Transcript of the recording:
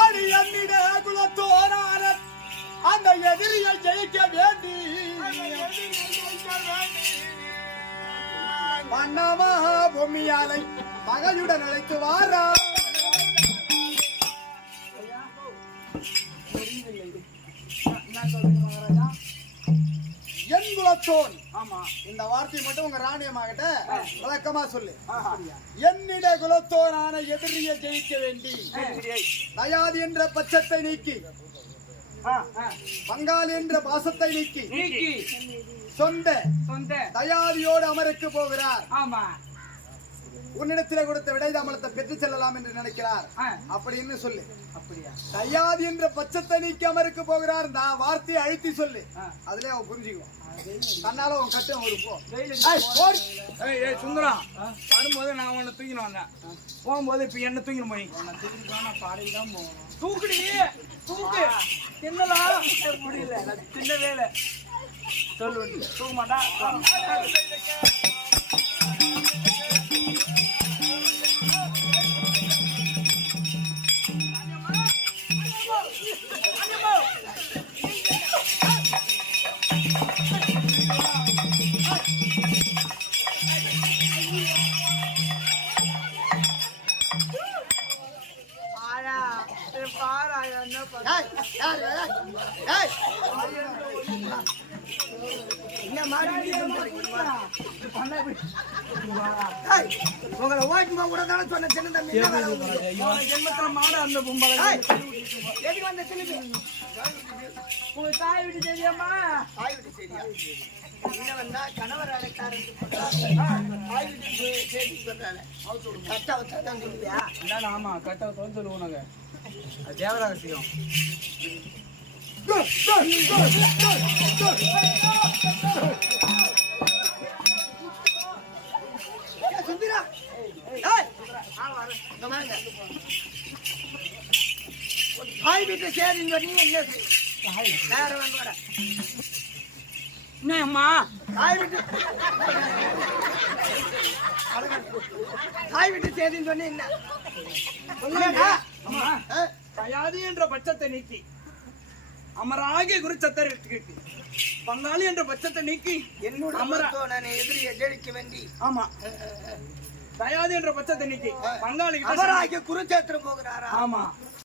அடி என்னிட குலத்தோரான அந்த எதிரியை ஜெயிக்க வேண்டி மன்னமா பொம்மியாலை மகளுடன் அழைத்து வாரா. என் குலத்தோன். ஆமா, இந்த வார்த்தை மட்டும் உங்க ராணியமாகிட்ட விளக்கமா சொல்லு. என்னிட குலத்தோனான எதிரியை ஜெயிக்க வேண்டி தயாதி என்ற பட்சத்தை நீக்கி பங்காளி என்ற பாசத்தை நீக்கி சொந்த தயாதியோடு அமருக்கு போகிறார். ஆமா, உன்னிடத்திலே கொடுத்த விடை தாமலத்தை பெற்று செல்லலாம் என்று நினைக்கிறார். அப்படின்னு சொல்லு. அப்படியா? தயாதி என்ற பட்சத்தை நீக்கி அமருக்கு போகிறார். நான் வார்த்தையை அழுத்தி சொல்லு, அதுல அவன் புரிஞ்சுக்குவான். தன்னால அவன் கட்டு ஒரு போ. சுந்தரம் வரும்போது நான் உன்னை தூக்கின்னு வந்தேன், போகும்போது இப்ப என்ன தூக்கின்னு போய் பாடையில்தான் போவோம். தூக்குடி தூக்கு. என்னலாம் முடியல, சின்ன வேலை சொல்லு. தூக்க மாட்டா. உங்களை ஓட்டுமா கூட தானே சொன்ன சின்ன தம்பி. ஜென்மத்துல மாட அந்த பொம்பளை எதுக்கு வந்த சின்ன உங்க தாய் வீட்டு தெரியாமா? தாய் வீட்டு சரியா என்ன வந்தா கணவர் அழைத்தாரு சொல்றாரு. கட்ட வச்சாதான் சொல்லுவியா? ஆமா, கட்ட சொல்லுவோம் நாங்க. தேவராசியம் சுந்தரா தாய் வீட்டு சேரின்னு பண்ணி என்ன வேற வாங்க என்னம்மா தாய் வீட்டு சேரின்னு சொன்னி என்ன தயாதி என்ற பட்சத்தை நீக்கி அமராகிய குருச்சத்தர் பங்காளி என்ற பட்சத்தை நீக்கி என்னோட எதிரியை ஜெயிக்க வேண்டி. ஆமா, தயாதி என்ற பட்சத்தை நீக்கி பங்காளி அமராகிய குருச்சேத்திரம் போகிறாரா? ஆமா.